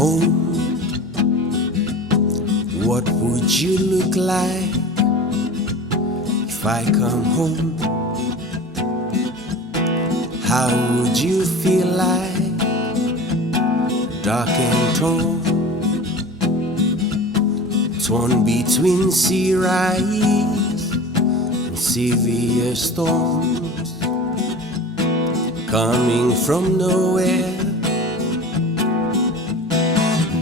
home, what would you look like if I come home? How would you feel like, dark and torn between sea rise and severe storms, coming from nowhere,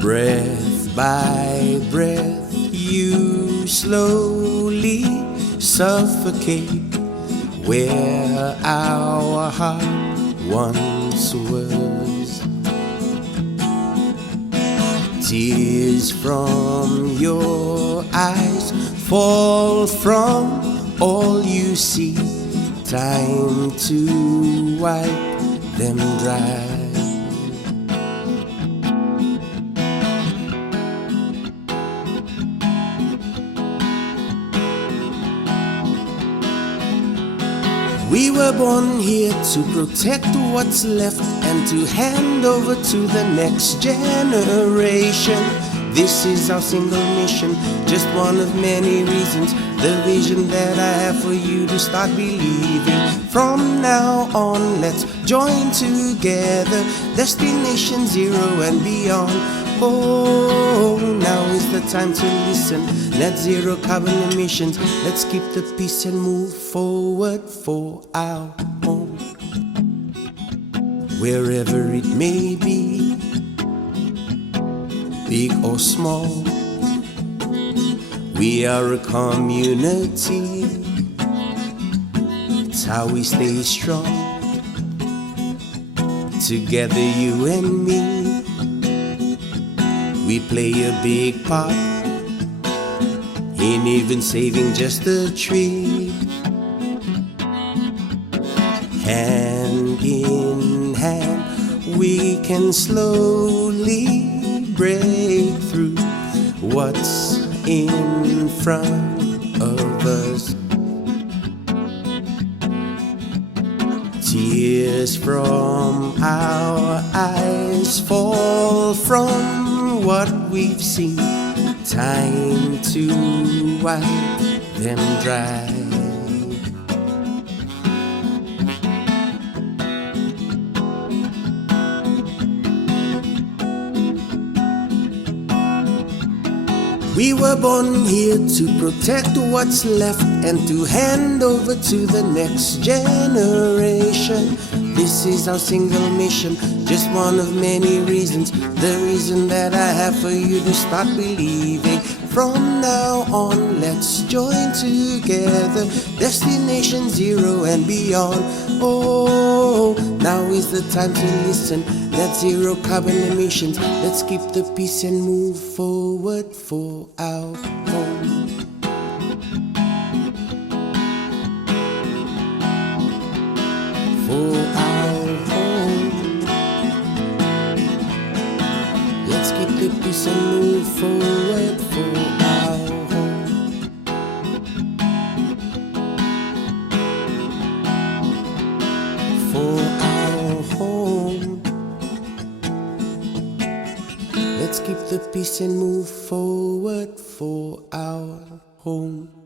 breath by breath you slowly suffocate where our heart once was. Tears from your eyes fall from all you see, time to wipe them dry. We were born here to protect what's left and to hand over to the next generation. This is our single mission, just one of many reasons. The vision that I have for you to start believing. From now on, let's join together, Destination Zero and beyond. Oh, now is the time to listen. Net zero carbon emissions. Let's keep the peace and move forward for our home. Wherever it may be, big or small, we are a community. It's how we stay strong. Together, you and me, we play a big part in even saving just a tree. Hand in hand, we can slowly break through what's in front of us. Tears from our eyes fall from what we've seen, time to wipe them dry. We were born here to protect what's left and to hand over to the next generation. This is our single mission, just one of many reasons. The reason that I have for you to start believing. From now on, let's join together, Destination Zero and beyond. Oh, now is the time to listen. Net zero carbon emissions. Let's keep the peace and move forward for our home. For our home. Let's keep the peace and move forward for our home. For our home. Let's keep the peace and move forward for our home.